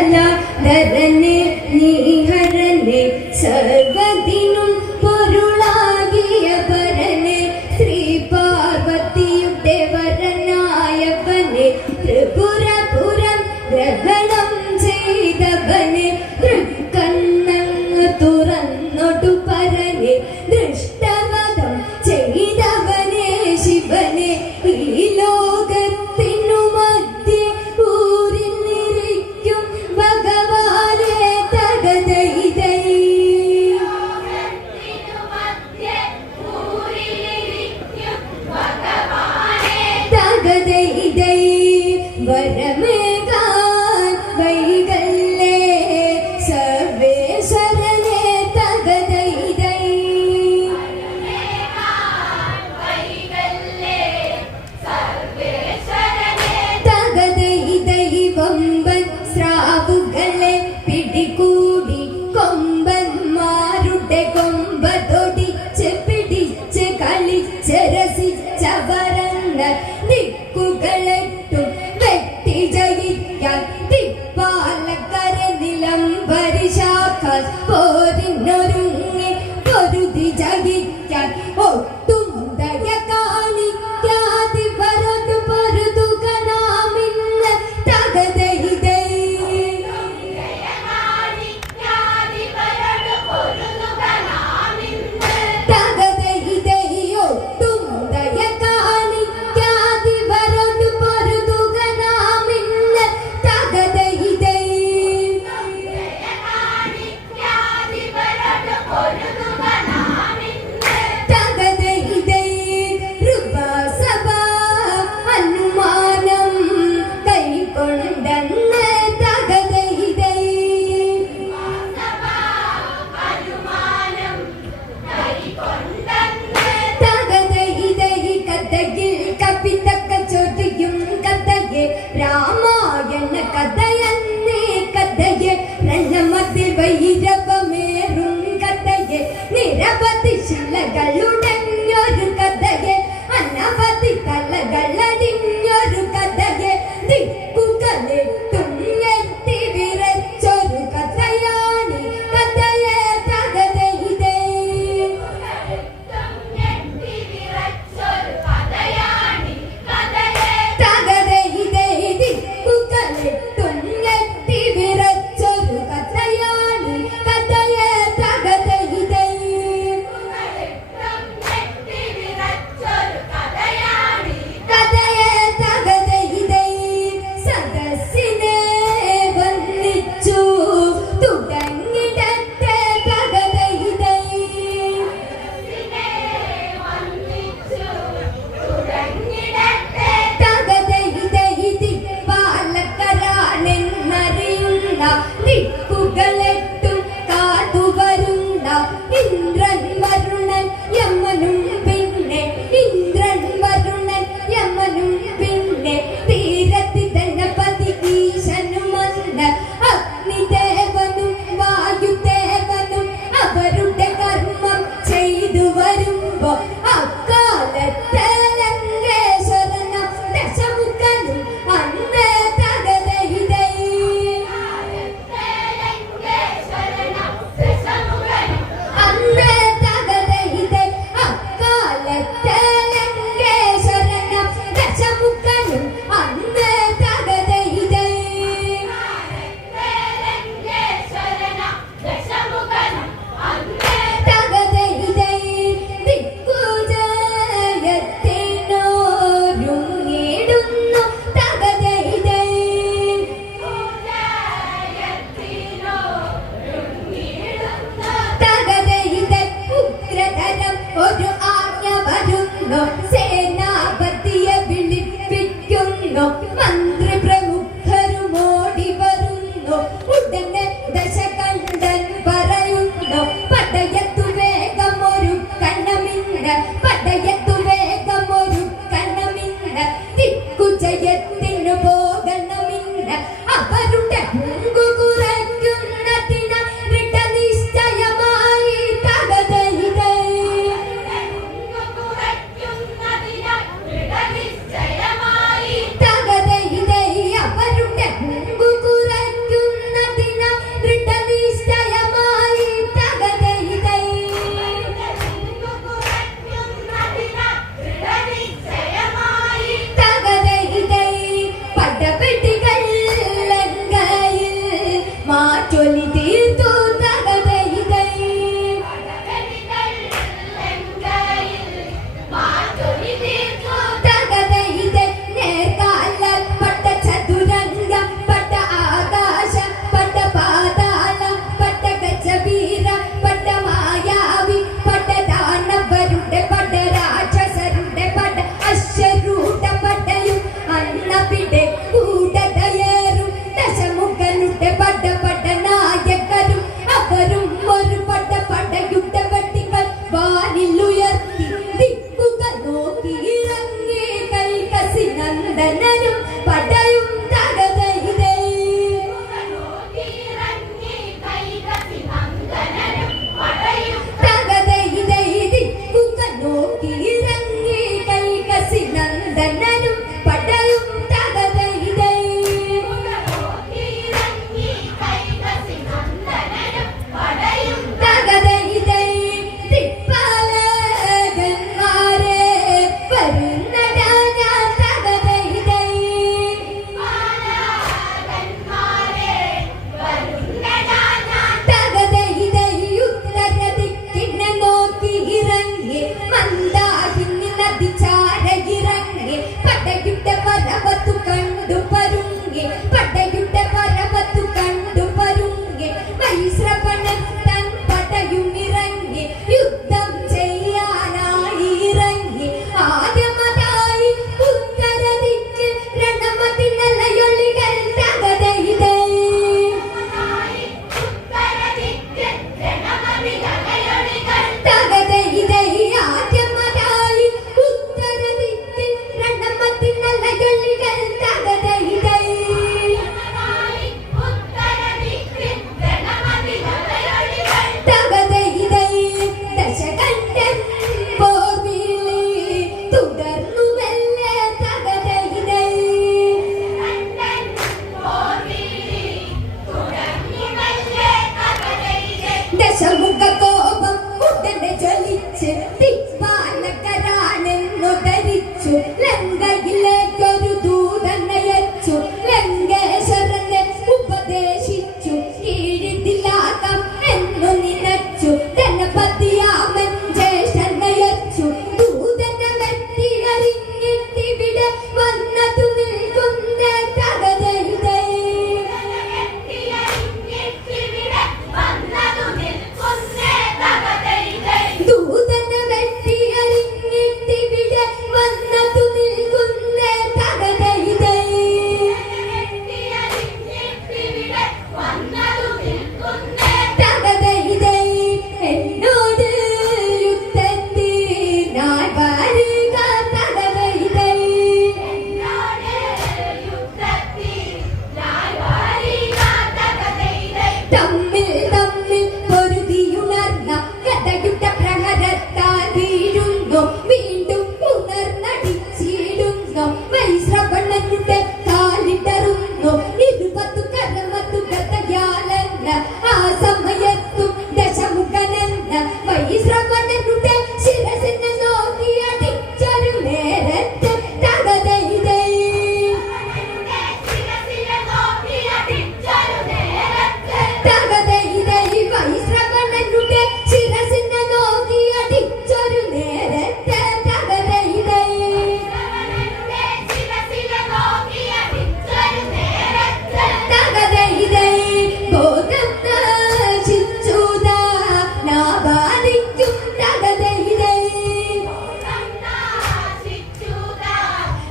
ചന്ദ്രകലാധരനെ നീഹരനെ സർവദിനും പൊരുളാകിയ പരനെ ശ്രീ പാർവതിയുടെ വരനായവനെ ത്രിപുരപുരം ഗ്രഹണം ചെയ്തവനെ തൃക്കണ്ണങ്ങ് തുറന്നൊടു പരനെ ദൃഷ്ടവധം ചെയ്തവനെ ശിവനെ ഈ ലോകത്തിനു മധ്യേ വരമേകാൻ വൈകല്ലേ സർവേശ്വരനെ തകതൈതൈ തകതൈതൈ വമ്പൻ സ്രാവുകളെ പിടികൂടി കൊമ്പന്മാരുടെ കൊമ്പതൊടിച്ച് പിടിച്ച് കളിച്ച് രസിച്ചവരന്ന ദിക്കുകളെട്ടും പാലക്കര നിലം പരിശാഖാൻ പോരിനൊരുങ്ങി പൊരുതി ജയിക്കാൻ ഒട്ടും ദയ കാണിക്കാതി വരതു പൊരുതുക നാമിന്ന് തകതൈതൈ തകതൈതൈ ഒട്ടും ദയ കാണിക്കാതി വരതു പൊരുതുക നാമിന്ന് രാമായണ കഥയന്നേ കഥയെ രണമതിൽ വൈരവമേറും കഥയെ നിരവധി ശിലകളുടഞ്ഞൊരു കഥയെ അനവധി തലകളടിഞ്ഞൊരു കഥയെ ദിക്കുകളെട്ടും ഞെട്ടി വിറച്ചൊരു കഥയാണ് കഥയെ തകതൈതൈ ദിക്കുകളെട്ടും കാതുവരുന്ന ഇന്ദ്രൻ വരുണൻ യമനും പിന്നെ ഇന്ദ്രൻ വരുണൻ യമനും പിന്നെ തീരത്തി ധനപതി ഈശനുമന്ന് അഗ്നിദേവനും വായുദേവനും അവരുടെ കർമ്മം ചെയ്തു വരുമ്പോ അക്കാലത്തെ ലങ്കേശ്വരനും ദശമുഖനും അന്നേ തകതൈതൈ ദിക്കുകളെട്ടും വൈശ്രവണനുടെ ശിരസിനെ നോക്കി അടിച്ചൊരു നേരത്ത് തകതൈതൈ തകതൈതൈ വൈശ്രവണനുടെ ശിരസിനെ നോക്കി അടിച്ചൊരു നേരത്ത് തകതൈതൈ തകതൈതൈ ബോധം നശിച്ചുതാ നാ ബാധിക്കും തകതൈതൈ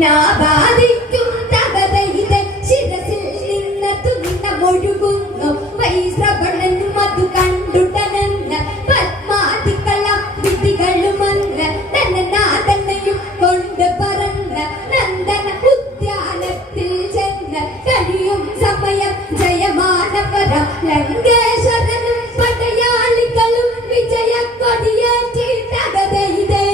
നാ ബാധിക്കും തകതൈതൈ ശിരസിൽ നിന്നതു നിന്നമൊഴുകുന്നു വൈശ്രവണനും അതു കണ്ടുടനെന്ന് പത്മാതികള വിധികളുമന്ന് തന്നെ നാഥനെയും കൊണ്ട് പറന്ന് നന്ദന ഉദ്യാനത്തിൽ ചെന്ന് കഴിയും സമയം ജയമാനവരം ലങ്കേശ്വരനും പടയാളികളും വിജയ കൊടിയേറ്റി തകതൈതൈ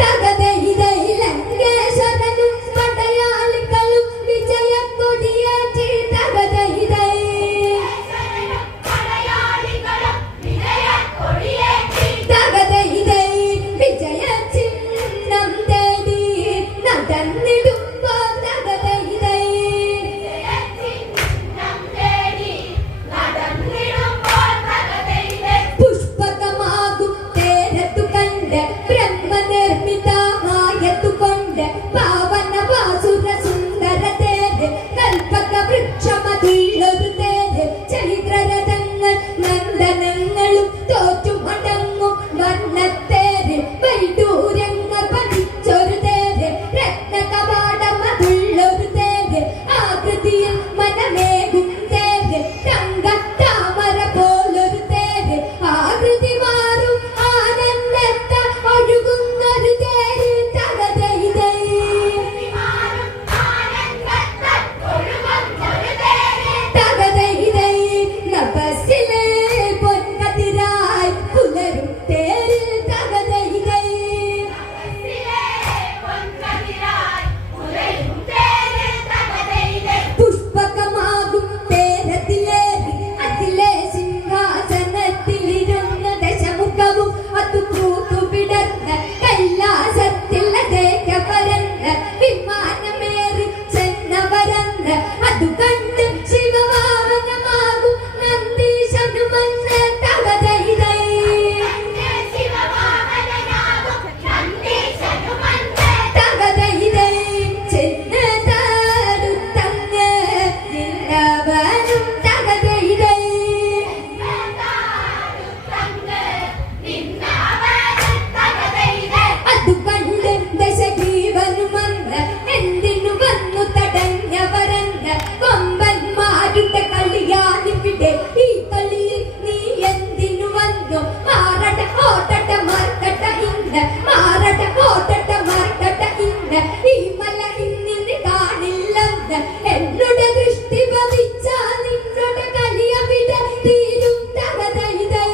തകതൈതൈ ലങ്കേശ്വരനും പടയാളികളും വിജയ കൊടിയേറ്റി തകതൈതൈ തകതൈതൈ വിജയ ചിഹ്നം തേടി നടന്നിടുമ്പോൾ തകതൈതൈ പുഷ്പകമാകും തേരത്തു കണ്ട് ബ്രഹ്മനിർമ്മിതമായതു കൊണ്ട് പാവന വാസുര സുന്ദര തേര് കൽപ്പക വൃക്ഷമതുള്ളൊരു തേര് ചൈത്രരഥങ്ങൾ നന്ദനങ്ങളും തോറ്റുമടങ്ങും വർണ്ണത്തേര് വൈഡൂര്യങ്ങൾ പതിച്ചൊരു തേര് രത്നകവാടമതുള്ളൊരു തേര് ആകൃതിയിൽ മനമേകും തേര് തങ്ക താമര പോലൊരു തേര് ആകൃതി മാറും ആനന്ദത്ത ഒഴുകുന്നൊരു തേര് തകതൈതൈ തകതൈതൈ നഭസിലെ പൊൻകതിരായി പുലരും തേര് തകതൈതൈ പുഷ്പകമാകും തേരത്തിലേറി അതിലെ സിംഹാസനത്തിലിരുന്ന് ദശമുഖവും അതു കൂത്തുപിടർന്ന് കൈലാസത്തിൽ അതേക്ക് പരന്ന് വിമാനമേറി ചെന്നവരന്ന് അതു കണ്ട് ശിവവാഹനമാകും നന്ദീശനുമന്ന് തകതൈതൈ തകതൈതൈ ചെന്ന് താടുത്തങ്ങ് നിന്നവനും തകതൈതൈ അതു കണ്ട് ദശഗ്രീവനുമന്ന് എന്തിനു വന്നു തടഞ്ഞവരന്ന് കൊമ്പന്മാരുടെ കളിയാണിവിടെ ഈ കളിയിൽ നീ എന്തിനു വന്നു മാറട ഓട്ടട്ട മർക്കട്ട ഇന്ന് മാറട ഓട്ടട്ട മർക്കട്ട ഇന്ന് ഈ മല ഇന്നിന് കാണില്ലെന്ന് എന്നോട് ദൃഷ്ടി പതിച്ച നിന്നോട് കളിയവിടെ തീരും തകതൈതൈ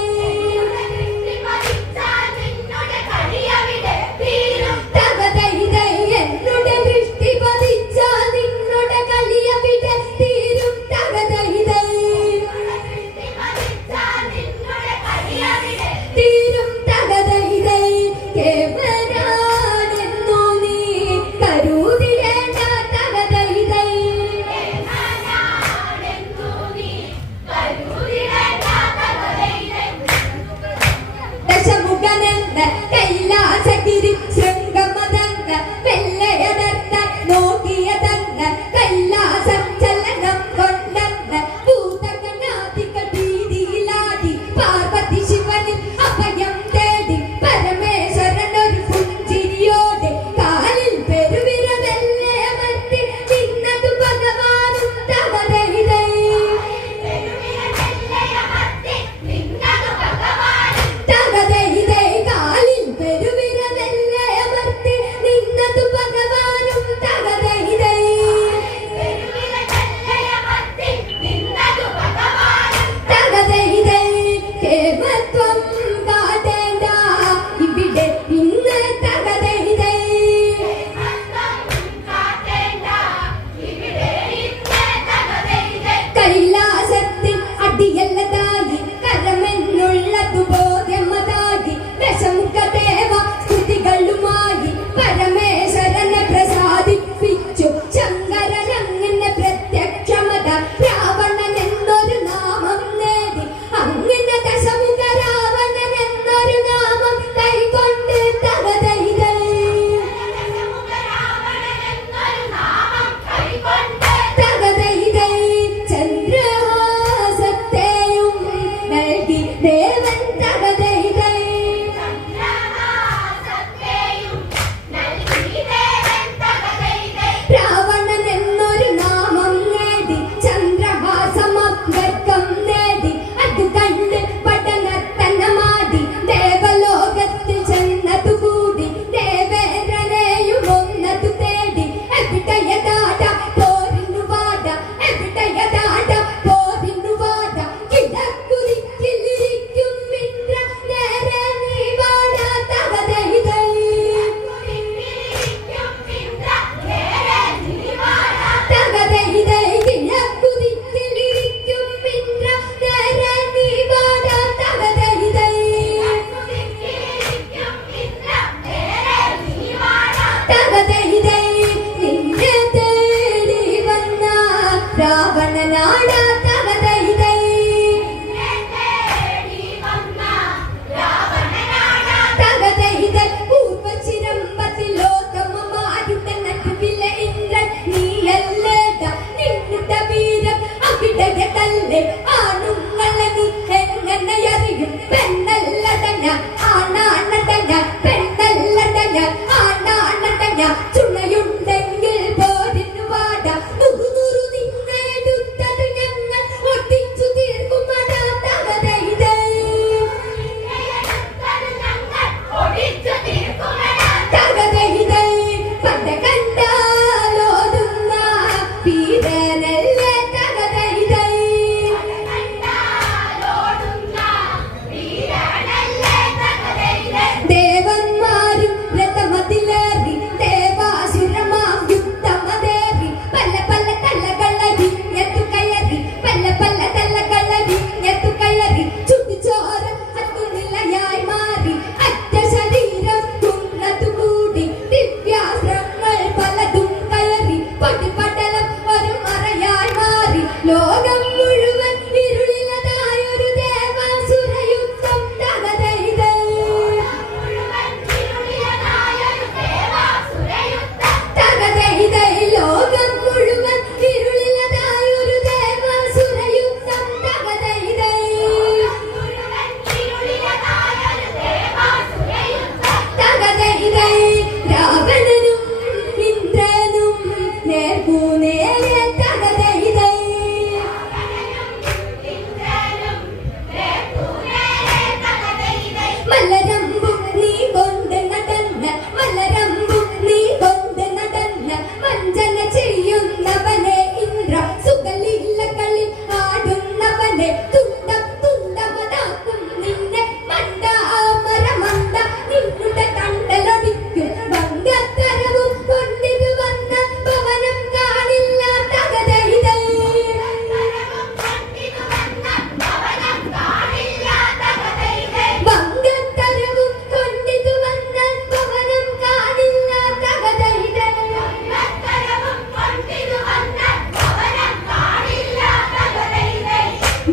തകതൈതൈ എന്നോട് ദൃഷ്ടി പതിച്ച നിന്നോട് കളിയവിടെ തീരും തകതൈതൈ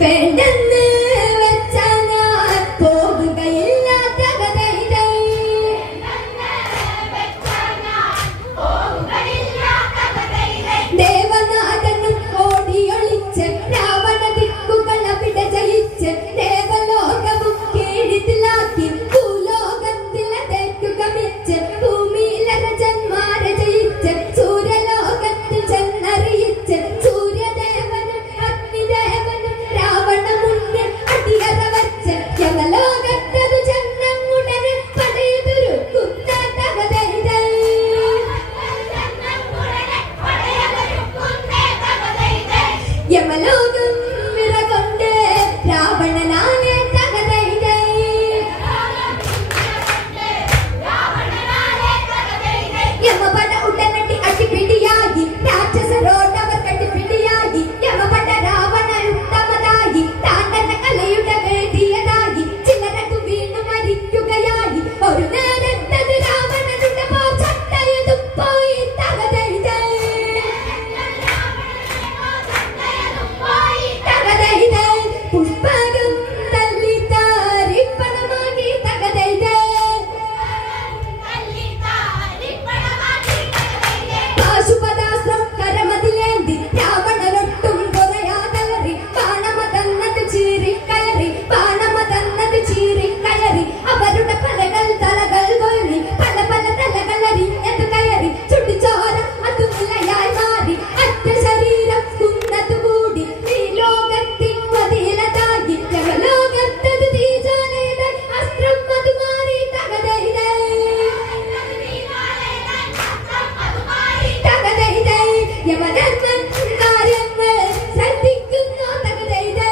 വേണ്ടെന്ന് വെച്ചാൽ ഞാൻ പോകുകയില്ല തകതൈതൈ. ദേവനാഥനും ഓടിയൊളിച്ച് രാവണ ദിക്കുകൾ അവിടെ ജയിച്ച് ദേവലോകവും കീഴിലാക്കി ഭൂലോകത്തിലതേക്കു ഗമിച്ച് ഭൂമിയിലരജന്മാരെ ജയിച്ച് സൂര്യലോകത്തിൽ ചെന്നറിയിച്ച് സൂര്യദേവനും അഗ്നിദേവനും രാവണ മുന്നിൽ അടിയറ വച്ച് യമലോകത്തതു ചെന്നങ്ങുടനെ പടയതൊരുക്കുന്ന തകതൈതൈ. യമലോകം വിറകൊണ്ട് രാവണനാനെ തകതൈതൈ. യമപട ഉടനടി അടിപിടിയായി രാക്ഷസരോടവർ കടിപിടിയായി യമപട രാവണനുത്തമതായി താണ്ടന കലയുടെ വേദിയതായി ചിലരതു വീണു മരിക്കുകയായി ഒരു നേരത്തത് രാവണനുടെ ചട്ടയതും പോയി തകതൈതൈ. തകതൈതൈ പുഷ്പകം തല്ലി താരിപ്പണമാക്കി തകതൈതൈ. പാശുപതാസ്ത്രം കരമതിലേന്തി രാവണനൊട്ടും കുറയാതലറി ബാണമതന്നത് ചീറിക്കയറി ബാണമതന്നത് ചീറിക്കയറി അവരുടെ പലകൾ തലകൾ കൊയറി പല പല തലകൾ അരിഞ്ഞത് കയറി ചുടിച്ചോര അതു നിലയായി മാറി അറ്റ ശരീരം കുന്നതു കൂടി ഈ ലോകത്തിൻ പതിയിലതായി യമലോകത്തത് തീജ്വാലയതായി അസ്ത്രം അതു മാറി തകതൈതൈ. തകതൈതൈ യമധർമ്മൻ കാര്യങ്ങൾ ശ്രദ്ധിക്കുന്നു തകതൈതൈ.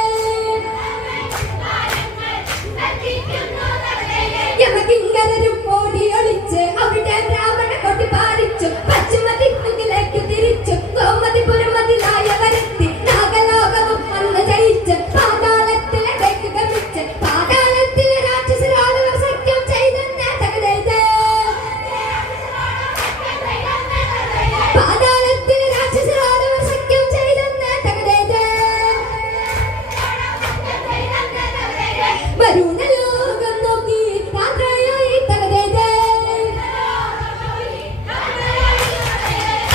യമകിങ്കരരും ഓടിയൊളിച്ച് അവിടെ രാവണ കൊടി പാറിച്ചു പശ്ചിമ ദിക്കിലേക്ക് തിരിച്ചു ഗോമതിപുരമതിലായ വരത്തി നാഗലോകവും അന്ന് ജയിച്ച് പാതാളത്തിലേക്ക് ഗമിച്ച് പാതാളത്തിലെ രാക്ഷസരോടവർ സഖ്യം ചെയ്തെന്ന് തകതൈതൈ. പാതാളത്തിലെ രാക്ഷസരോടവർ സഖ്യം ചെയ്തെന്ന് തകതൈതൈ. വരുണലോകം നോക്കി യാത്രയായി തകതൈതൈ.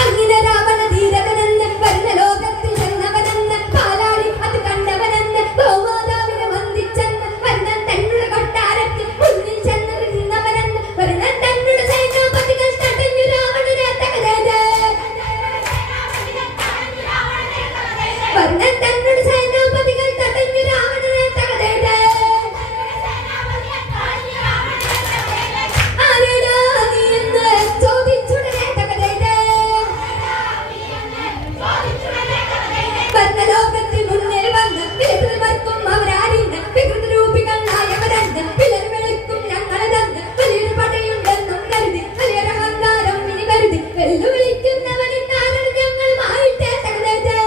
അങ്ങനെ രാവണ ധീരവനെന്ന് വരുണലോകത്തിൽ ചെന്നവനെന്ന് പാലാഴി അത് കണ്ടവനെന്ന് ഗോമാതാവിനെ വന്ദിച്ചെന്ന് വരുണൻ തന്നുടെ കൊട്ടാരത്തിൽ മുന്നിൽ ചെന്ന് നിന്നവനെന്ന് വരുണൻ തന്നുടെ സൈന്യാപതികൾ തടഞ്ഞു രാവണനെ തകതൈതൈ. വരുണൻ തന്നുടെ സൈന്യാപതികൾ തടഞ്ഞു രാവണനെ തകതൈതൈ. ആരെടാ നീ എന്ന് ചോദിച്ചുടനെ തകതൈതൈ. വർണ്ണലോകത്തിൽ മുന്നിൽ വന്ന് വിലപിൽവർക്കും അവരാരിന്ന് വികൃതരൂപികളായവരെന്ന് പിലർ വിളിക്കും ഞങ്ങളതെന്ന് വലിയൊരു പടയുണ്ടെന്നും കരുതി വലിയൊരു അഹങ്കാരം ഇനി കരുതി വെല്ലുവിളിക്കുന്നവനിന്നാരാണ് ഞങ്ങളുമായിട്ടേ തകതൈതൈ.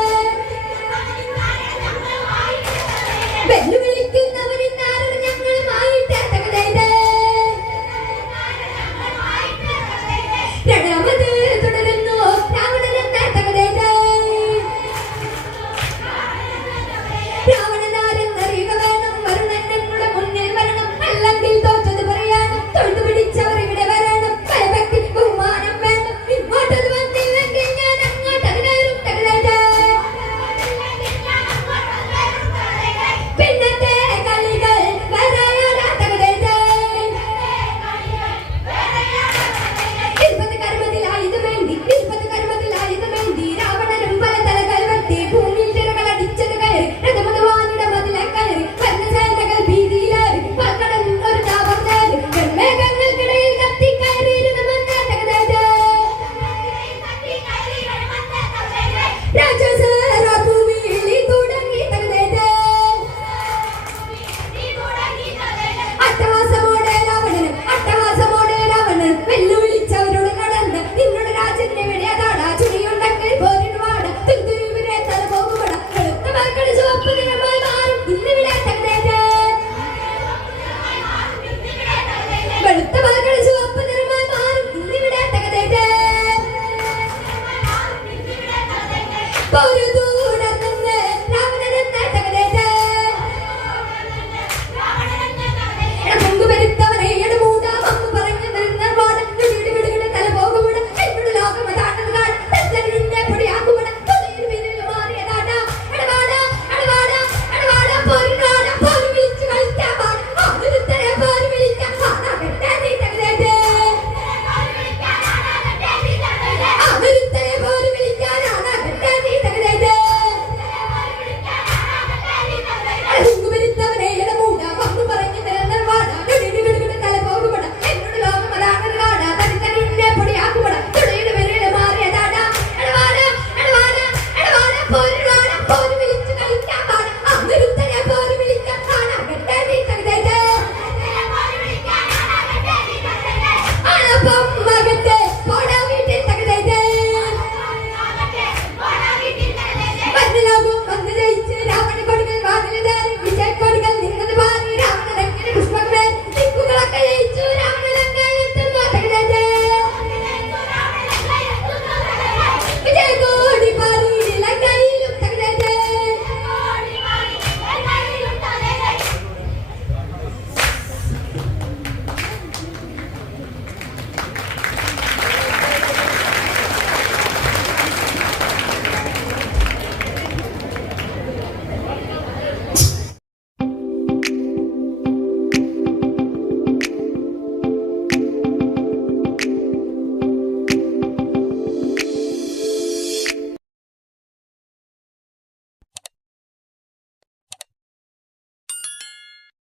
വെല്ലുവിളി